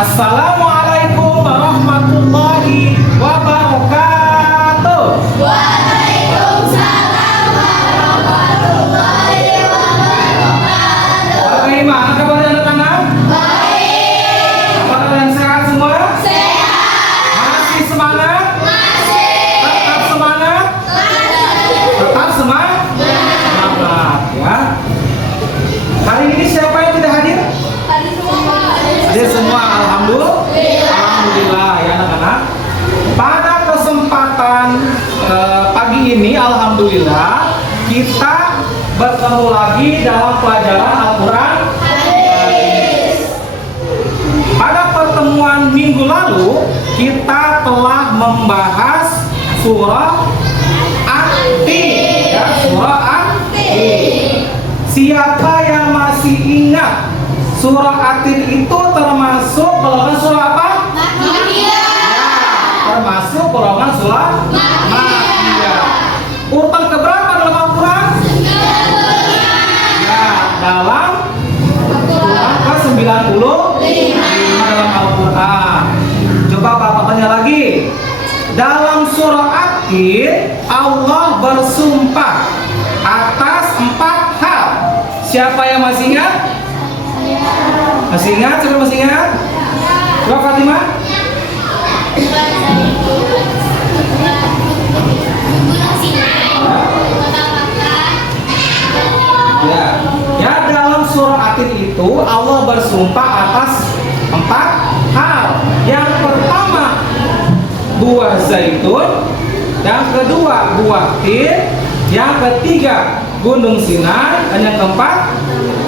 Assalamualaikum warahmatullahi wabarakatuh. Waalaikumsalam warahmatullahi wabarakatuh. Bagaimana kabar anak-anak? Baik. Apakah kalian sehat semua? Sehat. Masih semangat? Masih. Tetap semangat? Masih. Tetap semangat? Semangat ya. Hari ini siapa yang tidak hadir? Tadi semua. Hadir semua, alhamdulillah ya anak-anak. Pada kesempatan pagi ini, alhamdulillah kita bertemu lagi dalam pelajaran Al-Quran. Pada pertemuan minggu lalu kita telah membahas surah At-Tin, ya, surah At-Tin. Siapa yang masih ingat surah At-Tin itu termasuk golongan surah apa? Termasuk golongan surah Makkiyah. Urutan keberapa dalam Al-Quran? Ya, dalam urutan ke-95 dalam Al-Quran. Coba Bapak tanya lagi. Dalam surah At-Tin Allah bersumpah atas 4 hal. Siapa yang masih ingat? Masih ingat? Siapa masih ingat? Coba Fatimah. Ya, dalam surah At-Tin itu Allah bersumpah atas 4 hal. Yang pertama buah zaitun, yang kedua buah tin, yang ketiga gunung Sinai, dan yang keempat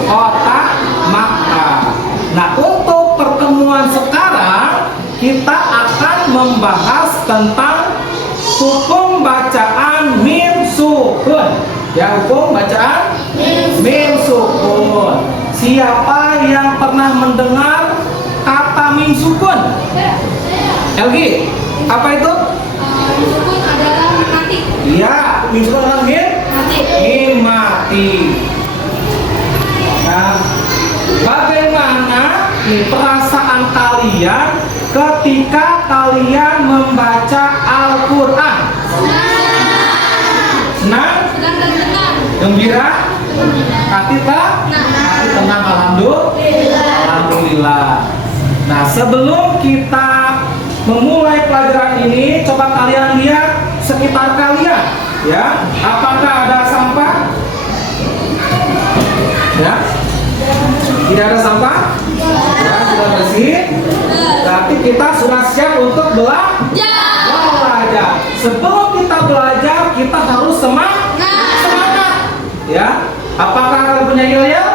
kota Makkah. Nah, untuk pertemuan sekarang kita akan membahas tentang hukum bacaan mim sukun. Ya, hukum bacaan mim sukun. Siapa yang pernah mendengar kata mim sukun? Elgi, apa itu? Sukun adalah mati. Iya, mim sukun adalah mim mati. Nah, bagaimana nih perasaan kalian ketika kalian membaca Al-Quran? Senang? Gembira? Hati tenang, alhamdulillah. Nah, sebelum kita memulai pelajaran ini, coba kalian lihat sekitar kalian, ya. Apakah ada sampah? Ya, tidak ada sampah? Ya, sudah bersih. Berarti kita sudah siap untuk belajar. Sebelum kita belajar, kita harus semangat. Ya, apakah kalian punya yel-yel?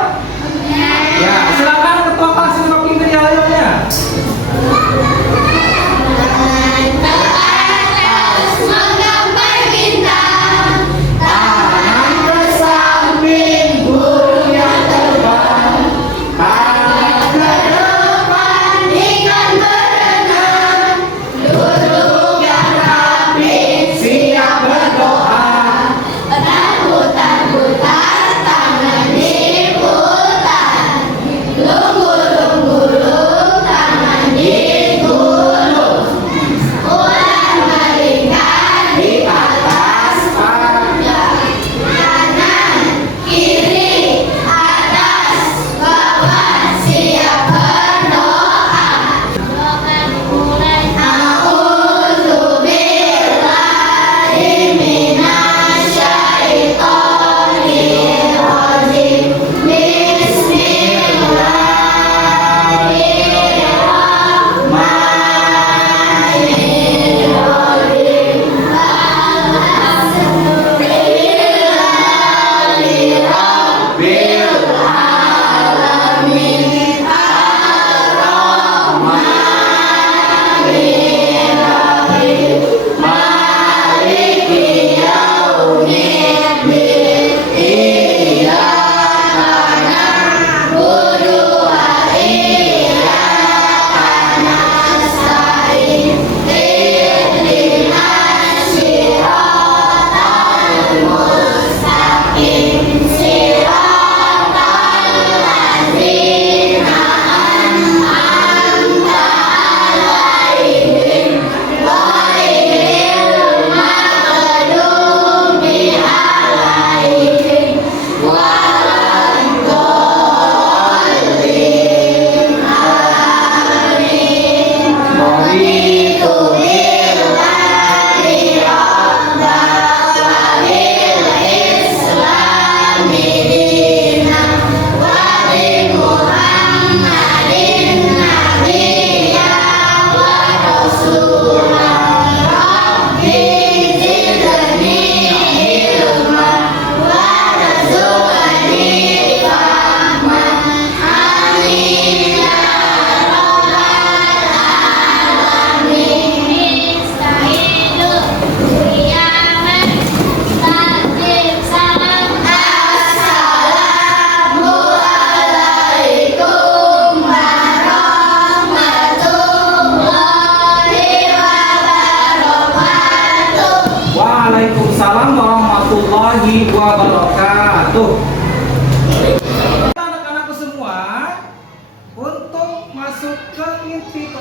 Ya, silakan ketua kelas ini pinggir yel-yelnya. Tangan ibu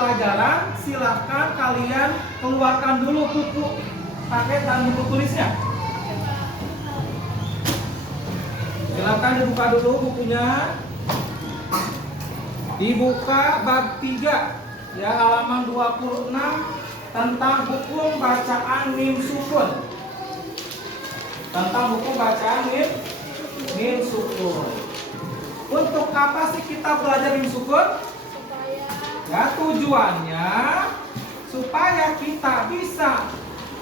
pelajaran, silahkan kalian keluarkan dulu buku paket dan buku tulisnya. Silahkan dibuka dulu bukunya. Dibuka bab 3 ya, halaman 26 tentang hukum bacaan mim sukun. Tentang hukum bacaan mim sukun. Untuk apa sih kita belajar mim sukun? Ya, tujuannya supaya kita bisa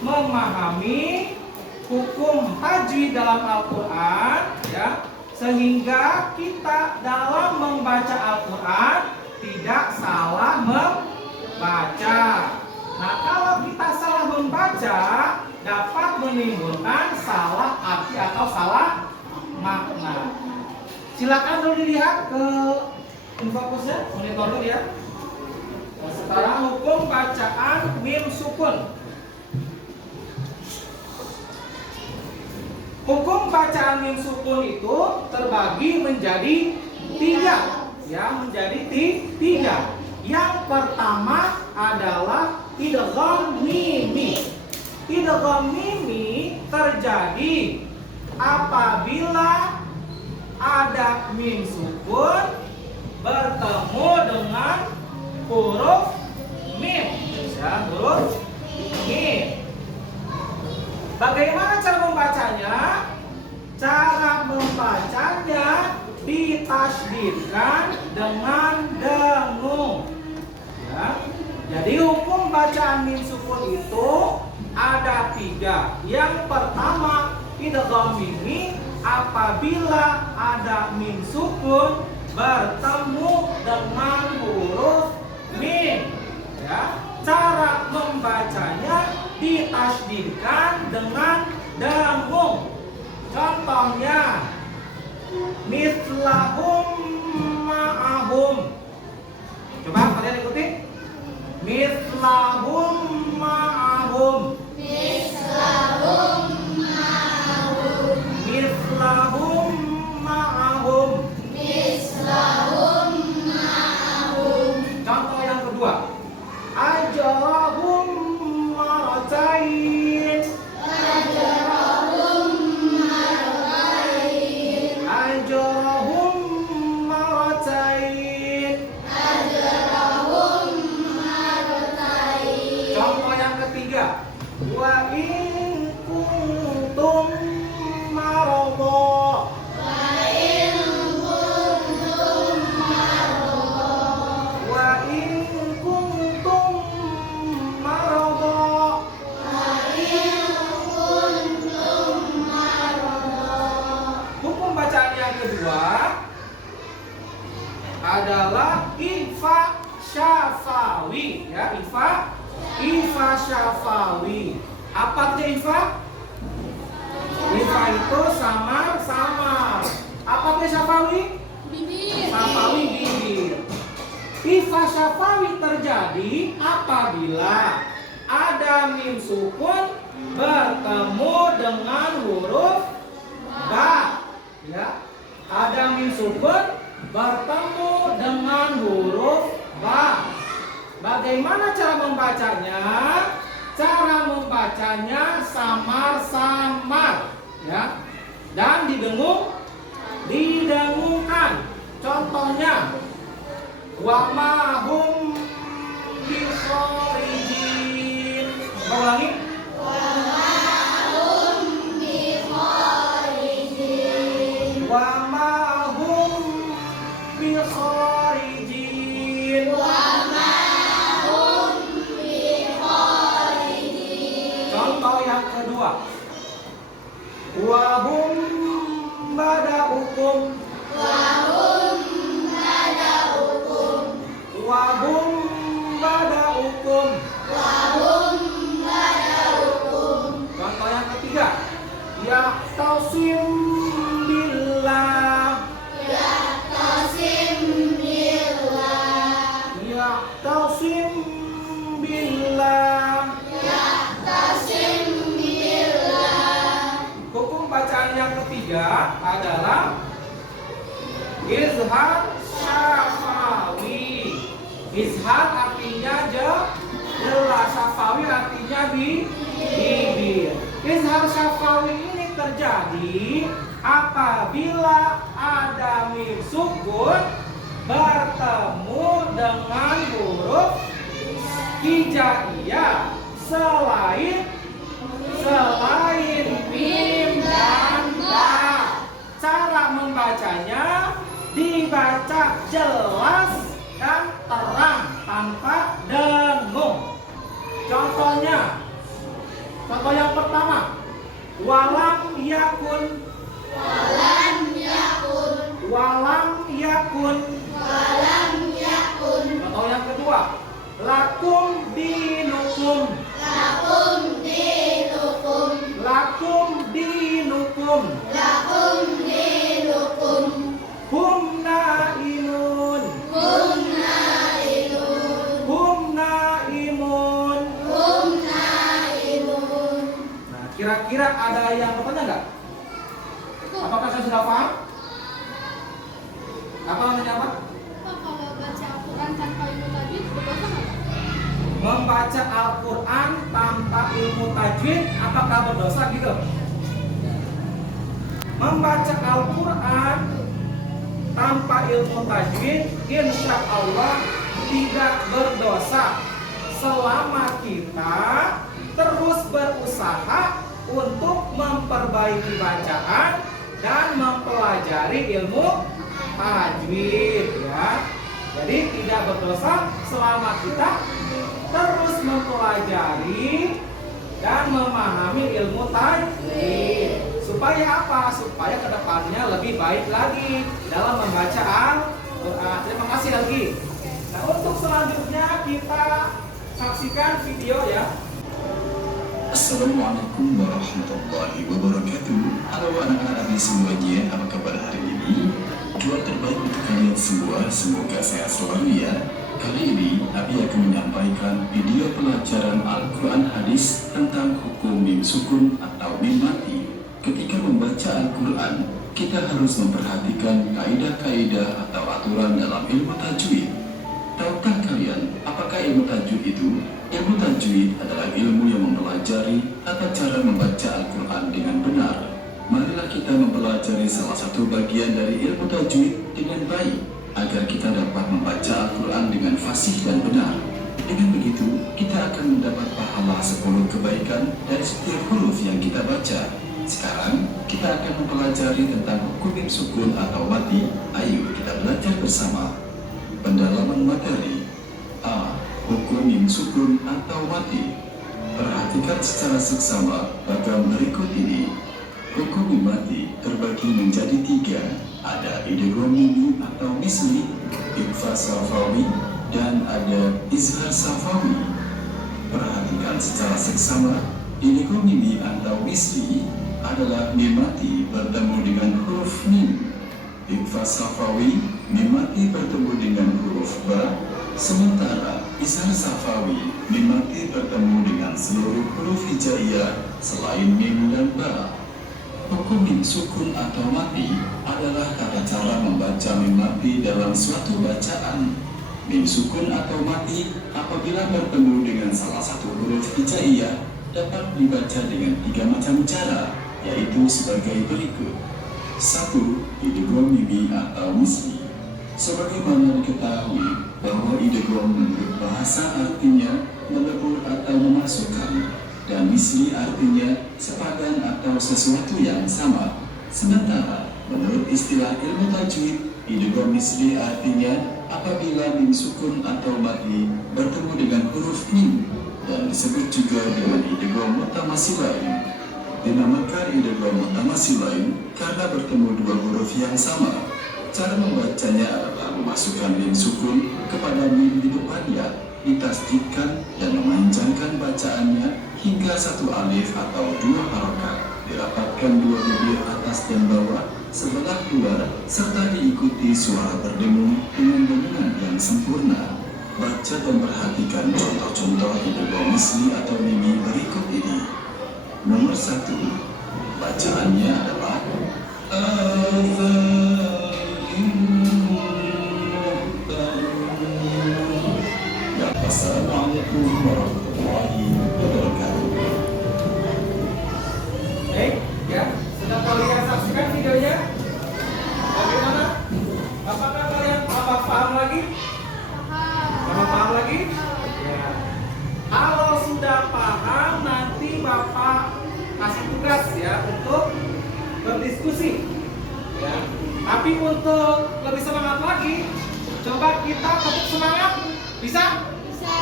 memahami hukum tajwid dalam Al-Quran, ya, sehingga kita dalam membaca Al-Quran tidak salah membaca. Nah, kalau kita salah membaca dapat menimbulkan salah arti atau salah makna. Silakan dulu dilihat ke infokusnya, monitor dulu ya. Nah, sekarang hukum bacaan mim sukun. Hukum bacaan mim sukun itu terbagi menjadi 3, ya, menjadi 3. Yang pertama adalah idgham mimi. Idgham mimi terjadi apabila ada mim sukun bertemu dengan huruf mim, ya, huruf mim. Bagaimana cara membacanya? Cara membacanya ditasydidkan dengan dengung. Ya. Jadi hukum bacaan mim sukun itu ada 3. Yang pertama idgham mimi apabila ada mim sukun bertemu dengan huruf mim. Ya. Cara membacanya ditasydidkan dengan dengung. Contohnya mislahum ma'ahum. Coba kalian ikuti. Mislahum ma'ahum. Mislahum ma'ahum. Mislahum ma'ahum. Mislahum ma'ahum. Contoh yang kedua. Ajarahum maratain. Ajarahum maratain. Ajarahum maratain. Ajarahum maratain. Contoh yang ketiga. Wa in kuntum maradha. Wa in kuntum maradha. Wa in kuntum maradha. Wa in kuntum maradha. Hukum bacaan yang kedua adalah ifa syafawi, ya, ifa syafawi. Apa artinya ifa? Ifa itu samar-samar. Apa artinya syafawi? Bibir. Syafawi bibir. Ifa syafawi terjadi apabila ada mim sukun bertemu dengan huruf ba, ya. Ada mim sukun bertemu dengan huruf ba. Bagaimana cara membacanya? Cara membacanya samar-samar, ya, dan didengungkan. Contohnya wa ma hum bikharijin. Ulangi. Wa ma'hum bikharijin. Wa ma hum bikharijin. Wa ma'hum bikharijin. Contoh yang kedua. Wa hum bada'ukum. Wa hum bada'ukum. Wa hum bada'ukum. Wa hum bada'ukum. Contoh yang ketiga. Ya'tasim billah. Ya'tasim billah. Ya'tasim billah. Ya'tasim billah. Hukum bacaan yang ketiga adalah izhar syafawi. Izhar artinya syafawi artinya bibir. Izhar syafawi ini terjadi apabila ada mim sukun bertemu dengan huruf hijaiyah selain mim dan ba. Cara membacanya dibaca jelas dan terang tanpa dengung. Contohnya, contoh yang pertama, walam yakun. Contoh yang kedua, lakum dinukum. Hum naimun. Nah, kira-kira ada yang bertanya nggak? Apakah saya sudah paham? Apa namanya apa? Kalau baca Al-Quran tanpa ilmu tajwid berdosa nggak? Membaca Al-Quran tanpa ilmu tajwid apakah berdosa gitu? Membaca Al-Quran tanpa ilmu tajwid insya Allah tidak berdosa selama kita terus berusaha untuk memperbaiki bacaan dan mempelajari ilmu tajwid ya. Jadi tidak berdosa selama kita terus mempelajari dan memahami ilmu tajwid. Supaya apa? Supaya kedepannya lebih baik lagi dalam membaca Al-Quran. Terima kasih lagi. Nah, untuk selanjutnya kita saksikan video ya. Assalamualaikum warahmatullahi wabarakatuh. Halo anak-anak Abi semuanya, apa kabar hari ini? Doa terbaik untuk kalian semua, semoga sehat selalu ya. Kali ini Abi akan menyampaikan video pelajaran Al-Quran hadis tentang hukum mim sukun atau mim mati. Ketika membaca Al-Quran, kita harus memperhatikan kaidah-kaidah atau aturan dalam ilmu tajwid. Tahukah kalian apakah ilmu tajwid itu? Ilmu tajwid adalah ilmu yang mempelajari tata cara membaca Al-Quran dengan benar. Marilah kita mempelajari salah satu bagian dari ilmu tajwid dengan baik, agar kita dapat membaca Al-Quran dengan fasih dan benar. Dengan begitu, kita akan mendapat pahala 10 kebaikan dari setiap huruf yang kita baca. Sekarang, kita akan mempelajari tentang hukum mim sukun atau mati. Ayo kita belajar bersama. Pendalaman materi. A. Hukum mim sukun atau mati. Perhatikan secara seksama ragam berikut ini. Hukum mim mati terbagi menjadi 3. Ada idgham mimi atau misli, ikhfa safawi, dan ada izhar safawi. Perhatikan secara seksama. Idgham mimi atau misli adalah mim mati bertemu dengan huruf mim. Ikhfa safawi, mim mati bertemu dengan huruf ba. Sementara izhar safawi, mim mati bertemu dengan seluruh huruf hijaiyah selain mim dan ba. Hukum mim sukun atau mati adalah tata cara membaca mim mati dalam suatu bacaan. Mim sukun atau mati apabila bertemu dengan salah satu huruf hijaiyah dapat dibaca dengan 3 macam cara, yaitu sebagai berikut. 1. Idgham mimi atau misli. Sebagaimana diketahui bahwa idgham menurut bahasa artinya melebur atau memasukkan, dan misli artinya sepadan atau sesuatu yang sama. Sementara menurut istilah ilmu tajwid, idgham misli artinya apabila mim sukun atau mati bertemu dengan huruf mim, dan disebut juga dengan idgham mutamatsilain. Dinamakan idgham mutamatsilain karena bertemu 2 huruf yang sama. Cara membacanya adalah memasukkan mim sukun kepada mim di depannya, ditasdidkan dan memanjangkan bacaannya hingga 1 alif atau 2 harokat, dirapatkan 2 bibir atas dan bawah sebelah luar, serta diikuti suara berdengung dengan dengungan yang sempurna. Baca dan perhatikan contoh-contoh idgham misli atau mimi berikut ini. Nomor 1, bacaannya adalah Assalamualaikum warahmatullahi lagi? Ya. Kalau sudah paham, nanti Bapak kasih tugas ya untuk berdiskusi. Ya. Tapi untuk lebih semangat lagi, coba kita tepuk semangat. Bisa? Bisa.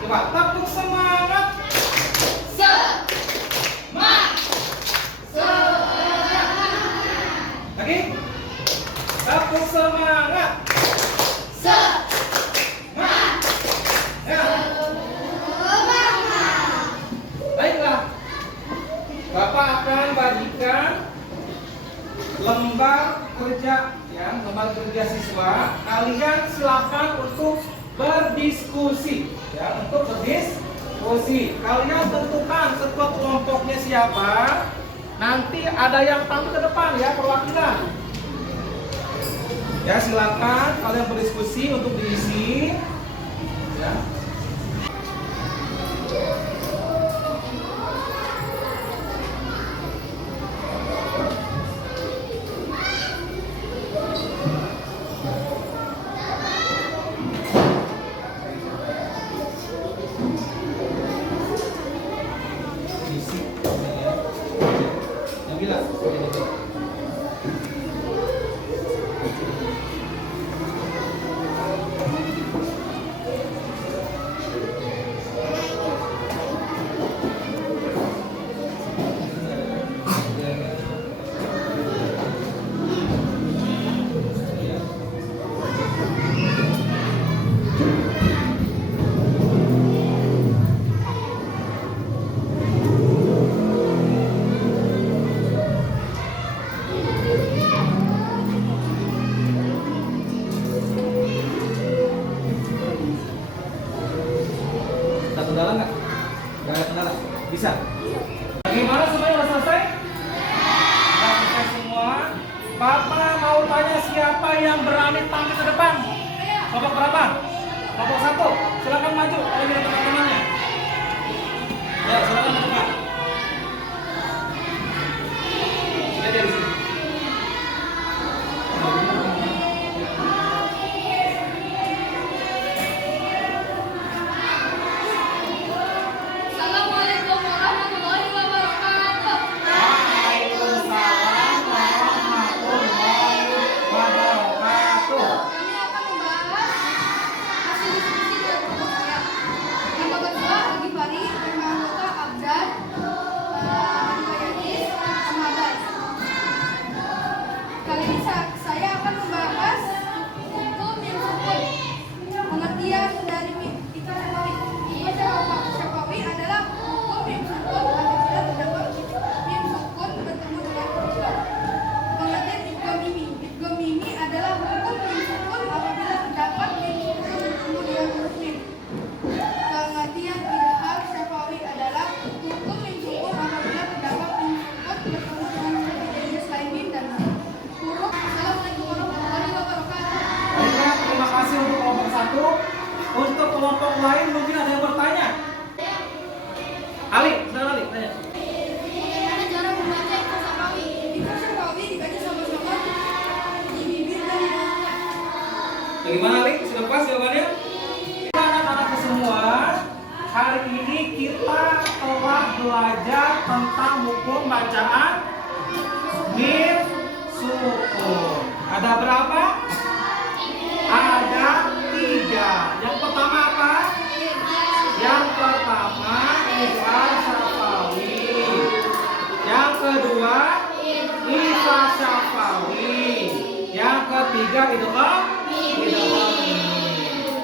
Coba tepuk semangat. Lagi? Tepuk semangat. Ya. Baiklah. Bapak akan bagikan lembar kerja ya, lembar kerja siswa. Kalian silakan untuk berdiskusi ya, untuk berdiskusi. Kalian tentukan ketua kelompoknya siapa. Nanti ada yang tampil ke depan ya, perwakilan. Ya, silakan kalian berdiskusi untuk diisi ya. Isi ya. Yang bilang ada kendala nggak? Nggak ada kendala? Bisa? Bagaimana semuanya udah selesai? Udah selesai semua. Papa mau tanya siapa yang berani tampil ke depan? Kelompok berapa? Kelompok 1. Silakan maju kalau ada teman-temannya. Ya, silakan ke depan. Lihat dari sini. Assalamualaikum warahmatullahi wabarakatuh. Waalaikumsalam warahmatullahi wabarakatuh. Kami akan membahas hasil diskusi dari kelompok saya. Kelompok kedua Agi Fari dengan anggota Abdan, Adikayadis, sama Abbas. Kali ini saya akan membahas hukum mim sukun. Pengertian dari Ika Syafawi. Ika Syafawi adalah hukum mim sukun apabila terdapat mim sukun bertemu dengan idgham. Pengertian idgham mimi. Idgham mimi adalah hukum mim sukun apabila terdapat mim sukun bertemu dengan huruf mim. Pengertian idgham Syafawi adalah hukum mim sukun apabila terdapat mim sukun bertemu dengan huruf jenis selain mim dan huruf. Assalamualaikum warahmatullahi wabarakatuh. Baiklah, terima kasih untuk kelompok 1. Untuk kelompok lain mungkin ada yang bertanya. Ali, silakan Ali, tanya. Bagaimana cara membaca Ika Syafawi? Ika Syafawi dibaca sama-sama di bibir dan di mulutnya. Bagaimana Ali? Sudah puas jawabannya? Anak-anak semua, hari ini kita telah belajar tentang hukum bacaan mim sukun. Ada berapa? Ada 3. Yang pertama apa? Yang pertama Ika Syafawi. Yang kedua Ika Syafawi. Yang ketiga idgham mimi.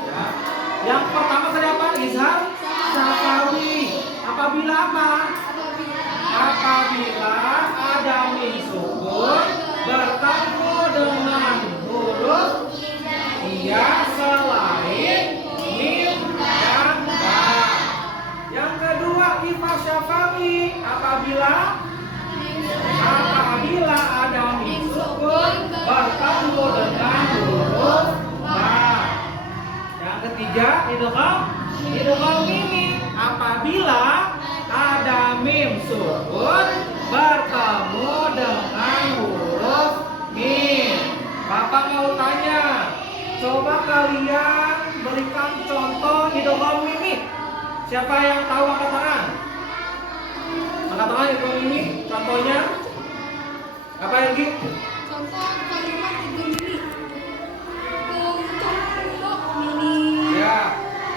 Ya. Yang pertama tadi apa? Izhar Syafawi. Apabila apa? Apabila ada mim sukun bertemu dengan huruf iya selain mim dan ba. Yang kedua Ika Syafawi. Apabila ada mim sukun bertemu dengan huruf ba. Yang ketiga idgham mimi. Apabila ada mim sukun bertemu dengan huruf mim. Bapak mau tanya, coba kalian berikan contoh idgham ilham mimi. Siapa yang tahu angkat tangan? Angkat tangan ilham mimi. Contohnya apa lagi? Contoh kalimat itu mini. Kuntum mukminin. Ya,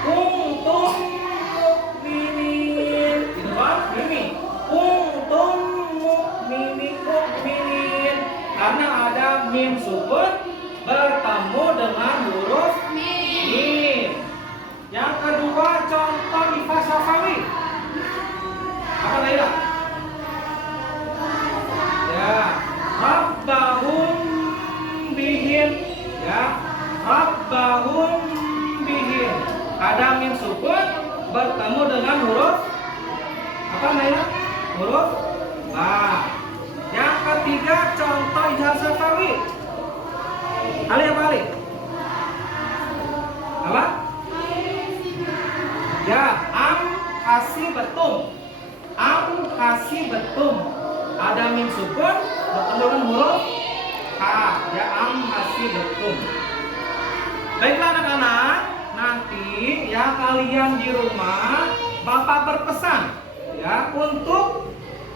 kuntum mukminin. Ilham mimi. Kuntum mukminin. Karena ada mim sukun bertemu dengan huruf mim. Yang kedua contoh Ifa Syafawi. Apa Naila? Ya, Rabbahum bihim. Ya, Rabbahum bihim. Ada mim sukun bertemu dengan huruf apa Naila? Huruf ba. Yang ketiga contoh Izhar Syafawi. Ali apa Ali? Apa? Ya, am kasih betum. Am kasih betum. Ada mim sukun bertemu dengan huruf ha. Ya, am kasih betum. Baiklah anak-anak, nanti ya kalian di rumah Bapak berpesan ya untuk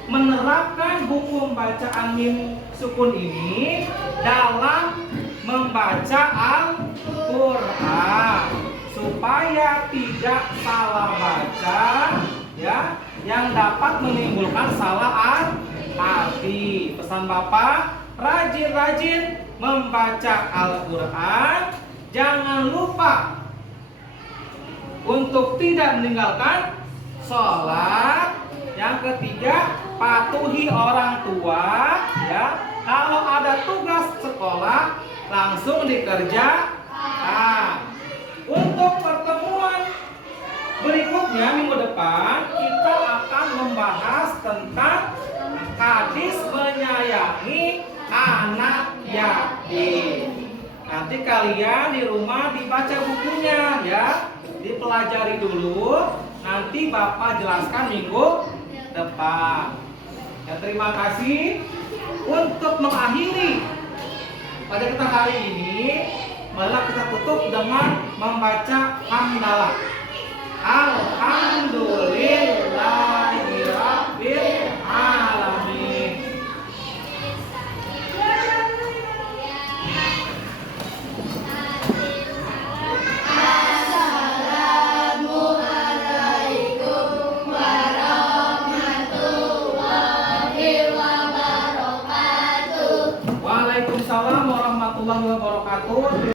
menerapkan hukum bacaan mim sukun ini dalam membaca Al-Quran supaya tidak salah baca ya, yang dapat menimbulkan salah arti. Pesan Bapak, rajin-rajin membaca Al-Quran, jangan lupa untuk tidak meninggalkan sholat. Yang ketiga, patuhi orang tua ya. Kalau ada tugas sekolah langsung dikerjakan. Untuk pertemuan berikutnya minggu depan kita akan membahas tentang hadis menyayangi anak yatim. Nanti kalian di rumah dibaca bukunya ya, dipelajari dulu. Nanti Bapak jelaskan minggu depan. Ya, terima kasih. Untuk mengakhiri pada kita hari ini, malah kita tutup dengan membaca hamdalah. Alhamdulillah.